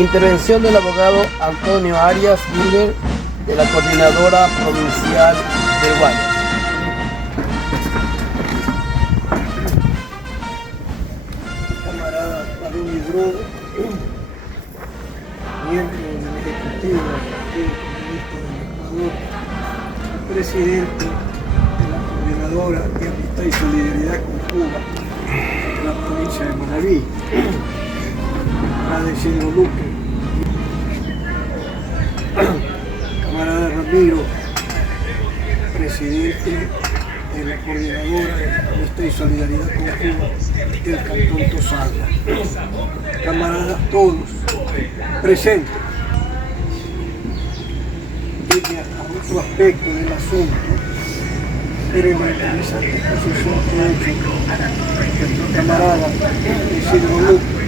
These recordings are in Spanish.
Intervención del abogado Antonio Arias, líder de la Coordinadora Provincial del Guayas. Camarada Barón Hidro, miembro del Ejecutivo del Partido Comunista del Ecuador, presidente de la Coordinadora de Amistad y Solidaridad con Cuba de la provincia de Manabí, agradecido Luque, camarada Ramiro, presidente de la Coordinadora de Amistad y Solidaridad con Cuba del Cantón Tosagua. Camaradas todos presentes. Desde otro aspecto del asunto, pero en la interesante exposición que ha hecho nuestro camarada Isidro Luque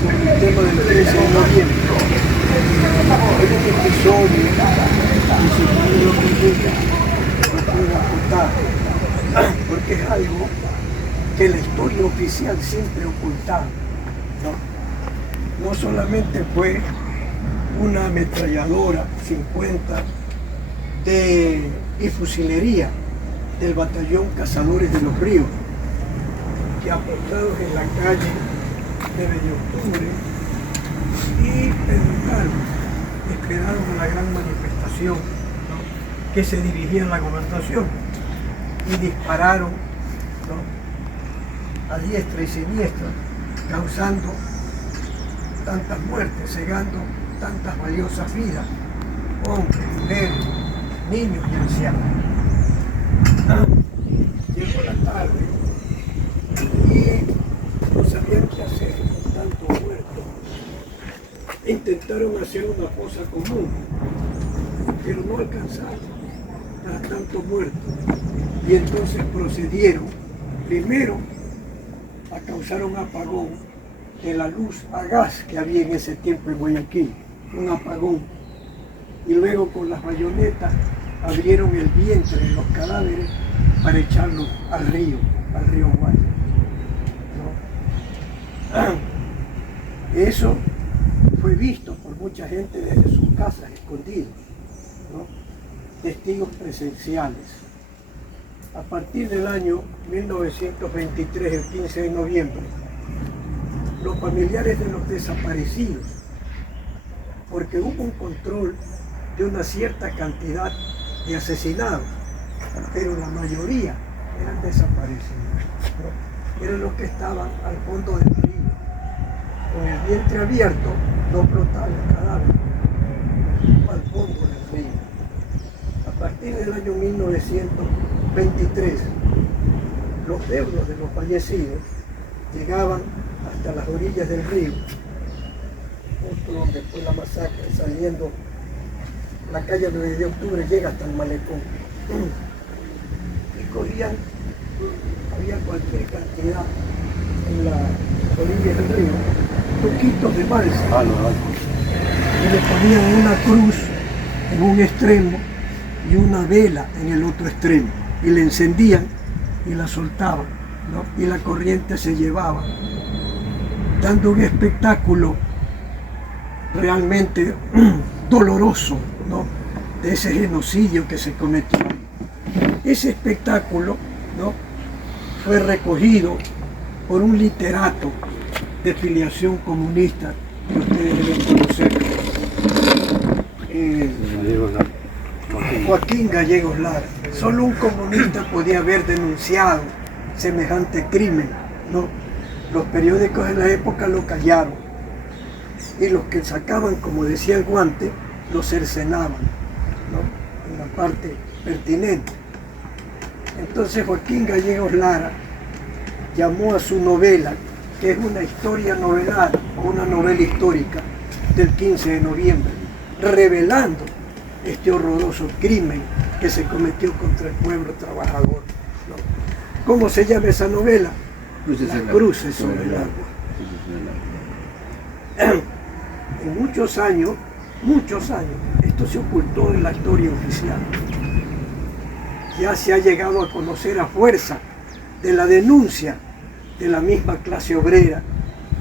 sobre el tema del 13 de noviembre. Es un episodio que se puede documentar, lo puedo aportar, porque es algo que la historia oficial siempre ocultaba, ¿no? No solamente fue una ametralladora 50 y fusilería del batallón Cazadores de los Ríos, que apostados en la calle de Medio Octubre y esperaron a la gran manifestación, ¿no?, que se dirigía a la gobernación, y dispararon, ¿no?, a diestra y siniestra, causando tantas muertes, cegando tantas valiosas vidas, hombres, mujeres, niños y ancianos. Llegó la tarde y no sabían qué hacer con tantos muertos. Intentaron hacer una fosa común, pero no alcanzaron para tantos muertos. Y entonces procedieron primero a causar un apagón de la luz a gas que había en ese tiempo en Guayaquil, un apagón. Y luego con las bayonetas abrieron el vientre de los cadáveres para echarlos al río Guaya, ¿no? Eso fue visto por mucha gente desde sus casas, escondidos, ¿no? Testigos presenciales. A partir del año 1923, el 15 de noviembre, los familiares de los desaparecidos, porque hubo un control de una cierta cantidad de asesinados, pero la mayoría eran desaparecidos, ¿no? Eran los que estaban al fondo del río, con el vientre abierto, no flotaba el cadáver, al fondo del río. A partir del año 1923, los deudos de los fallecidos llegaban hasta las orillas del río, justo donde fue la masacre, saliendo la calle 9 de octubre, llega hasta el malecón. Y cogían, había cualquier cantidad en la orilla del río, poquitos de balsa, y le ponían una cruz en un extremo y una vela en el otro extremo, y le encendían y la soltaban, ¿no? Y la corriente se llevaba, dando un espectáculo realmente doloroso, ¿no?, de ese genocidio que se cometió. Ese espectáculo, ¿no?, fue recogido por un literato de filiación comunista que ustedes deben conocer, Joaquín Gallegos Lara. Solo un comunista podía haber denunciado semejante crimen, ¿no? Los periódicos de la época lo callaron, y los que sacaban, como decía el guante, lo cercenaban, ¿no?, en la parte pertinente. Entonces Joaquín Gallegos Lara llamó a su novela, que es una historia novelada, una novela histórica del 15 de noviembre, revelando este horroroso crimen que se cometió contra el pueblo trabajador, ¿no? ¿Cómo se llama esa novela? Las cruces sobre el agua. En muchos años, esto se ocultó en la historia oficial. Ya se ha llegado a conocer a fuerza de la denuncia de la misma clase obrera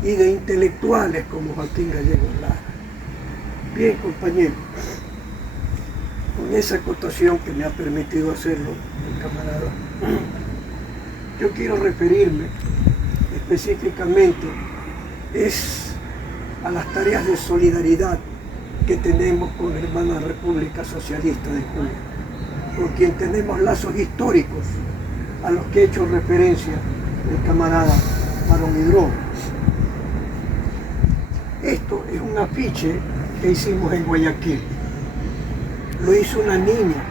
y de intelectuales como Joaquín Gallegos Lara. Bien, compañero, con esa acotación que me ha permitido hacerlo el camarada, yo quiero referirme específicamente a las tareas de solidaridad que tenemos con la hermana República Socialista de Cuba, con quien tenemos lazos históricos a los que he hecho referencia el camarada Barón Hidrobo. Esto es un afiche que hicimos en Guayaquil. Lo hizo una niña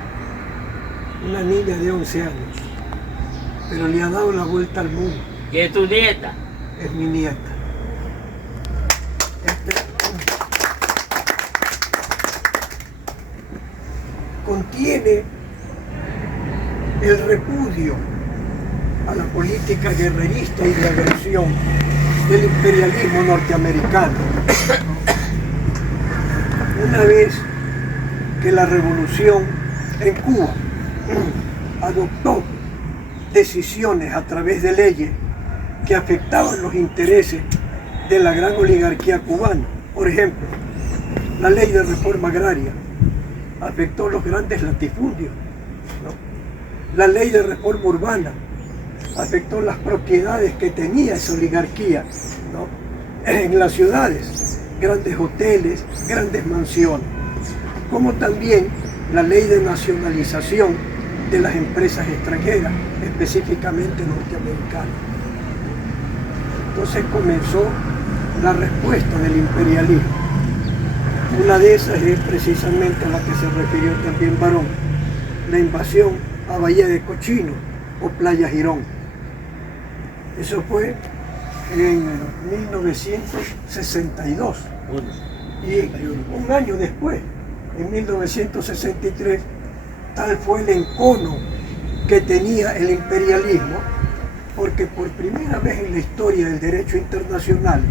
de 11 años, pero le ha dado la vuelta al mundo. ¿Y es tu nieta? Es mi nieta. Contiene el repudio a la política guerrerista y de agresión del imperialismo norteamericano. Una vez que la revolución en Cuba adoptó decisiones a través de leyes que afectaban los intereses de la gran oligarquía cubana. Por ejemplo, la ley de reforma agraria afectó los grandes latifundios, ¿no? La ley de reforma urbana afectó las propiedades que tenía esa oligarquía, ¿no? En las ciudades, grandes hoteles, grandes mansiones, como también la ley de nacionalización de las empresas extranjeras, específicamente norteamericanas. Entonces comenzó la respuesta del imperialismo. Una de esas es precisamente a la que se refirió también Barón, la invasión a Bahía de Cochino o Playa Girón. Eso fue en 1962. Y un año después, en 1963, tal fue el encono que tenía el imperialismo, porque por primera vez en la historia del derecho internacional,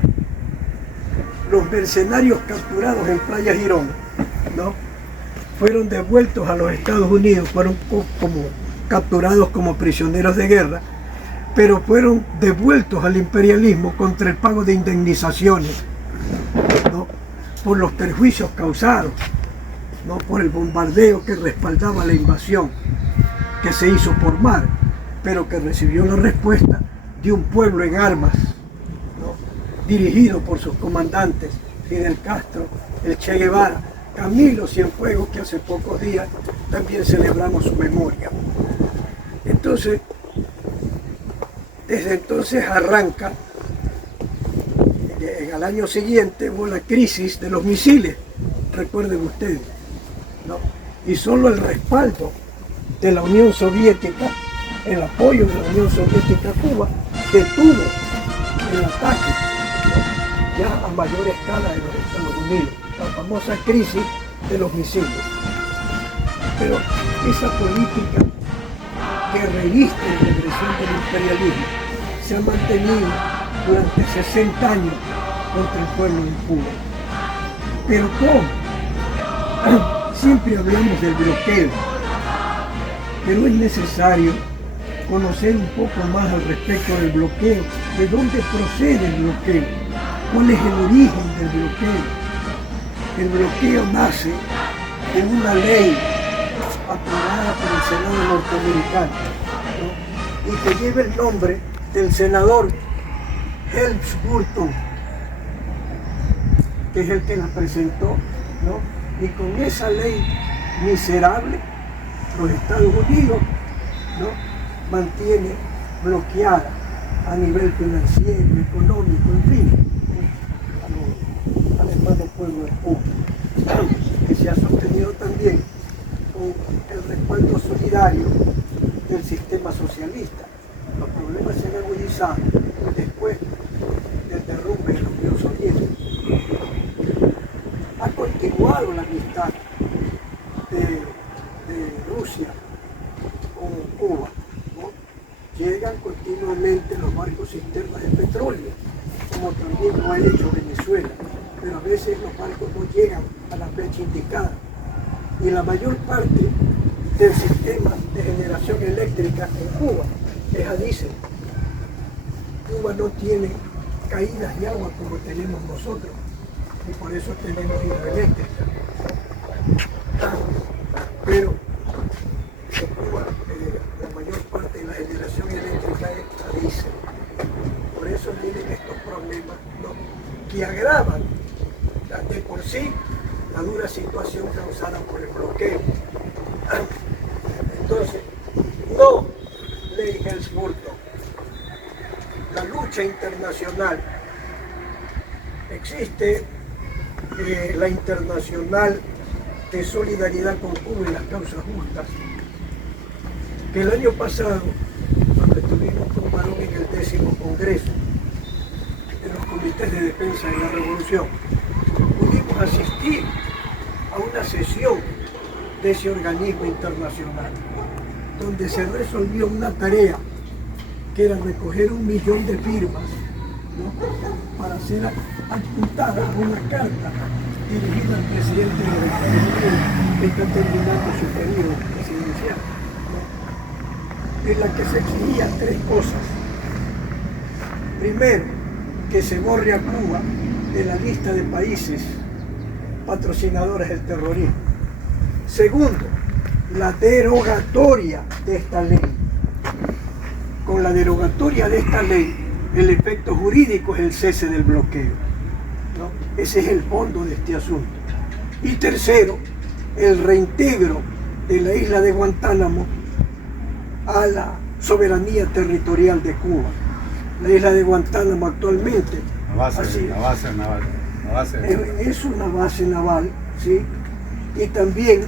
los mercenarios capturados en Playa Girón, ¿no?, fueron devueltos a los Estados Unidos, fueron capturados como prisioneros de guerra, pero fueron devueltos al imperialismo contra el pago de indemnizaciones, ¿no?, por los perjuicios causados, ¿no?, por el bombardeo que respaldaba la invasión que se hizo por mar, pero que recibió la respuesta de un pueblo en armas, ¿no?, dirigido por sus comandantes Fidel Castro, el Che Guevara, Camilo Cienfuegos, que hace pocos días también celebramos su memoria. Entonces, desde entonces arranca, al año siguiente hubo la crisis de los misiles, recuerden ustedes, ¿no? Y solo el respaldo de la Unión Soviética, el apoyo de la Unión Soviética a Cuba, detuvo el ataque, ¿no?, ya a mayor escala de los Estados Unidos, la famosa crisis de los misiles. Pero esa política guerrerista y regresión del imperialismo se ha mantenido durante 60 años contra el pueblo de Cuba. Pero ¿cómo? Siempre hablamos del bloqueo, pero es necesario conocer un poco más al respecto del bloqueo, de dónde procede el bloqueo, cuál es el origen del bloqueo. El bloqueo nace en una ley aprobada por el Senado norteamericano, ¿no?, y que lleva el nombre del senador Helms Burton, que es el que la presentó, ¿no? Y con esa ley miserable, los Estados Unidos, ¿no?, mantiene bloqueada a nivel financiero, económico, en fin, al hermano pueblo de Cuba, que se ha sostenido también con el respaldo solidario del sistema socialista. Los problemas se han agudizado después del derrumbe de la Unión Soviética. Ha continuado la amistad de Rusia con Cuba, ¿no? Llegan continuamente los barcos cisternas de petróleo, como también lo ha hecho Venezuela, pero a veces los barcos no llegan a la fecha indicada. Y la mayor parte del sistema de generación eléctrica en Cuba es a diésel. Cuba no tiene caídas de agua como tenemos nosotros. y por eso tenemos israelíes. Pero Cuba, la mayor parte de la generación eléctrica es diésel. Por eso vienen estos problemas, ¿no?, que agravan de por sí la dura situación causada por el bloqueo. Entonces, no ley Helms-Burton, la lucha internacional. Existe la internacional de solidaridad con Cuba y las causas justas, que el año pasado, cuando estuvimos con Barón en el 10º Congreso de los Comités de Defensa de la Revolución, pudimos asistir a una sesión de ese organismo internacional, donde se resolvió una tarea que era recoger 1 millón de firmas, ¿no?, para ser adjuntada a una carta dirigida al presidente de los Estados Unidos, que está terminando su periodo presidencial, ¿no?, en la que se exigían 3 cosas. Primero, que se borre a Cuba de la lista de países patrocinadores del terrorismo. Segundo, la derogatoria de esta ley. Con la derogatoria de esta ley, el efecto jurídico es el cese del bloqueo, ¿no? Ese es el fondo de este asunto. Y tercero, el reintegro de la isla de Guantánamo a la soberanía territorial de Cuba. La isla de Guantánamo actualmente es una base naval, ¿sí?, y también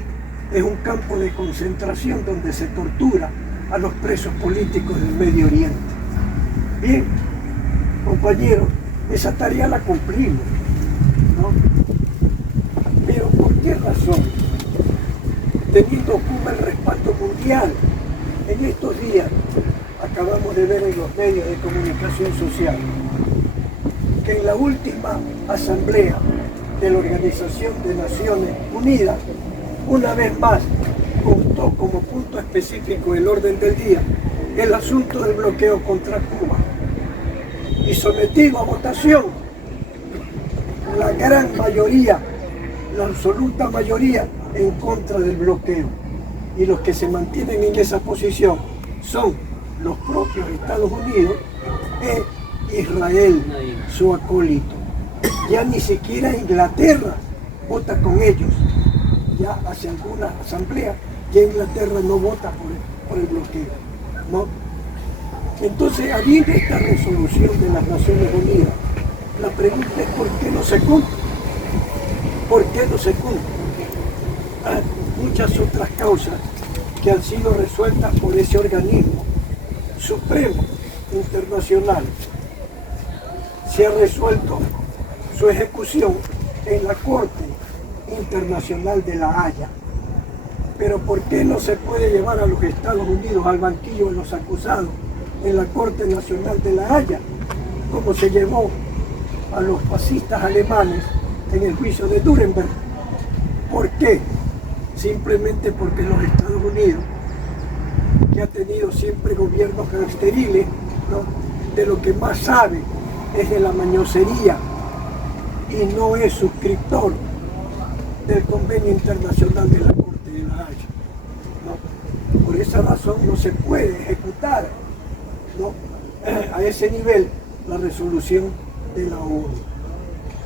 es un campo de concentración donde se tortura a los presos políticos del Medio Oriente. Bien, compañeros, esa tarea la cumplimos, ¿no? Pero ¿por qué razón? Teniendo Cuba el respaldo mundial, en estos días acabamos de ver en los medios de comunicación social que en la última asamblea de la Organización de Naciones Unidas, una vez más constó como punto específico del orden del día el asunto del bloqueo contra Cuba, y sometido a votación la gran mayoría, la absoluta mayoría, en contra del bloqueo. Y los que se mantienen en esa posición son los propios Estados Unidos e Israel, su acólito. Ya ni siquiera Inglaterra vota con ellos. Ya hace alguna asamblea, ya Inglaterra no vota por el bloqueo, ¿no? Entonces, habiendo esta resolución de las Naciones Unidas, la pregunta es ¿por qué no se cumple? ¿Por qué no se cumple? Hay muchas otras causas que han sido resueltas por ese organismo supremo internacional. Se ha resuelto su ejecución en la Corte Internacional de La Haya. Pero ¿por qué no se puede llevar a los Estados Unidos al banquillo de los acusados en la Corte Nacional de La Haya, como se llevó a los fascistas alemanes en el juicio de Nuremberg? ¿Por qué? Simplemente porque los Estados Unidos, que ha tenido siempre gobiernos gangsteriles, ¿no?, de lo que más sabe es de la mañosería, y no es suscriptor del Convenio Internacional de la Corte de La Haya, ¿no? Por esa razón no se puede ejecutar, ¿no?, a ese nivel la resolución de la ONU.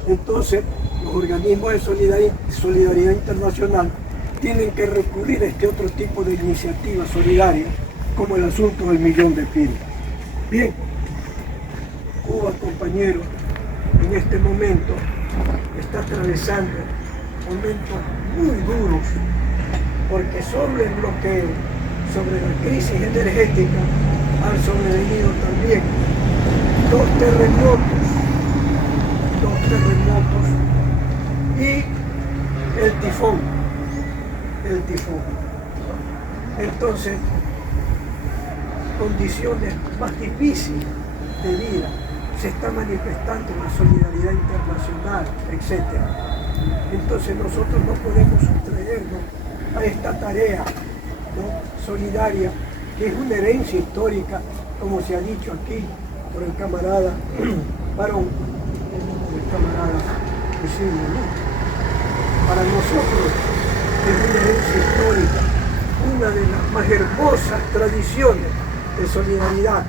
Entonces, los organismos de solidaridad internacional tienen que recurrir a este otro tipo de iniciativas solidarias, como el asunto del 1 millón de firmas. Bien, Cuba, compañeros, en este momento está atravesando momentos muy duros, porque sobre el bloqueo, sobre la crisis energética, han sobrevenido también dos terremotos y el tifón. Entonces, condiciones más difíciles de vida se está manifestando la solidaridad internacional, etc. Entonces nosotros no podemos sustraernos a esta tarea, ¿no?, solidaria, que es una herencia histórica, como se ha dicho aquí por el camarada Barón, el camarada posible nunca. Para nosotros es una herencia histórica, una de las más hermosas tradiciones de solidaridad.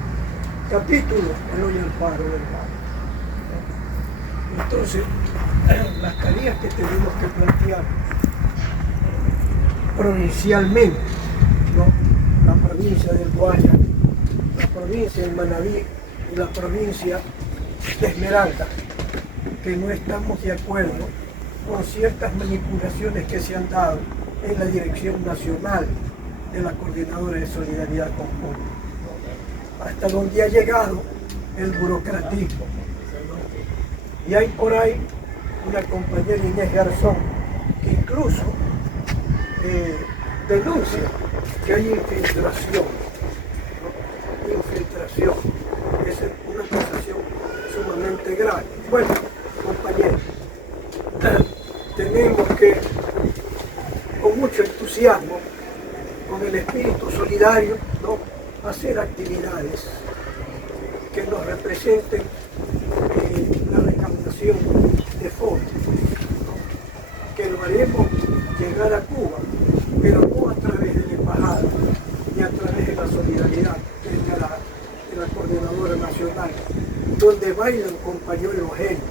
Capítulo, Eloy Alfaro del Valle. Entonces, las tareas que tenemos que plantear provincialmente, ¿no? La provincia del Guayas, la provincia de Manabí y la provincia de Esmeralda, que no estamos de acuerdo con ciertas manipulaciones que se han dado en la dirección nacional de la Coordinadora de Solidaridad Conjunta, hasta donde ha llegado el burocratismo. Y hay por ahí una compañera, Inés Garzón, que incluso denuncia que hay infiltración, ¿no? Infiltración. Esa es una acusación sumamente grave. Bueno, compañeros, tenemos que, con mucho entusiasmo, con el espíritu solidario, ¿no? Hacer actividades que nos representen la recaudación de fondos, ¿no? Que lo haremos llegar a Cuba, pero no a través de la embajada, ni a través de la solidaridad de la Coordinadora Nacional, donde bailan con pañuelos ajenos.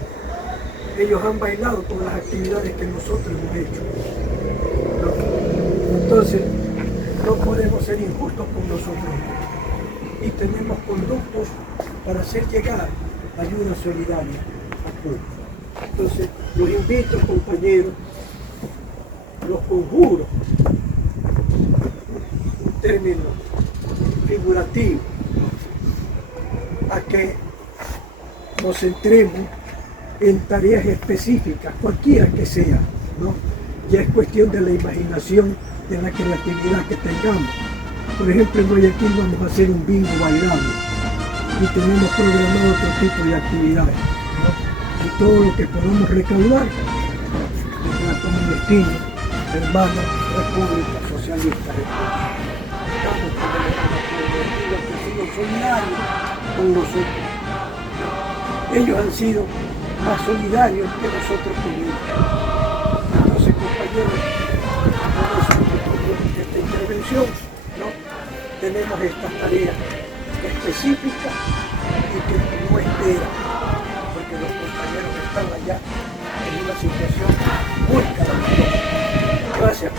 Ellos han bailado con las actividades que nosotros hemos hecho, ¿no? Entonces, no podemos ser injustos con nosotros mismos. Y tenemos conductos para hacer llegar ayuda solidaria a Cuba. Entonces, los invito, compañeros, los conjuro, un término figurativo, a que nos centremos en tareas específicas, cualquiera que sea, ¿no? Ya es cuestión de la imaginación, de la creatividad que tengamos. Por ejemplo, en Guayaquil vamos a hacer un bingo bailable y tenemos programado otro tipo de actividades, ¿no? Y todo lo que podamos recaudar desde la Comunidad Hermana República Socialista de Cuba. Estamos con los que han sido solidarios con nosotros. Ellos han sido más solidarios que nosotros tuvimos. Entonces, compañeros, con esta intervención, ¿no? Tenemos estas tareas específicas y que no esperan, porque los compañeros están allá en una situación muy calamitosa. Gracias.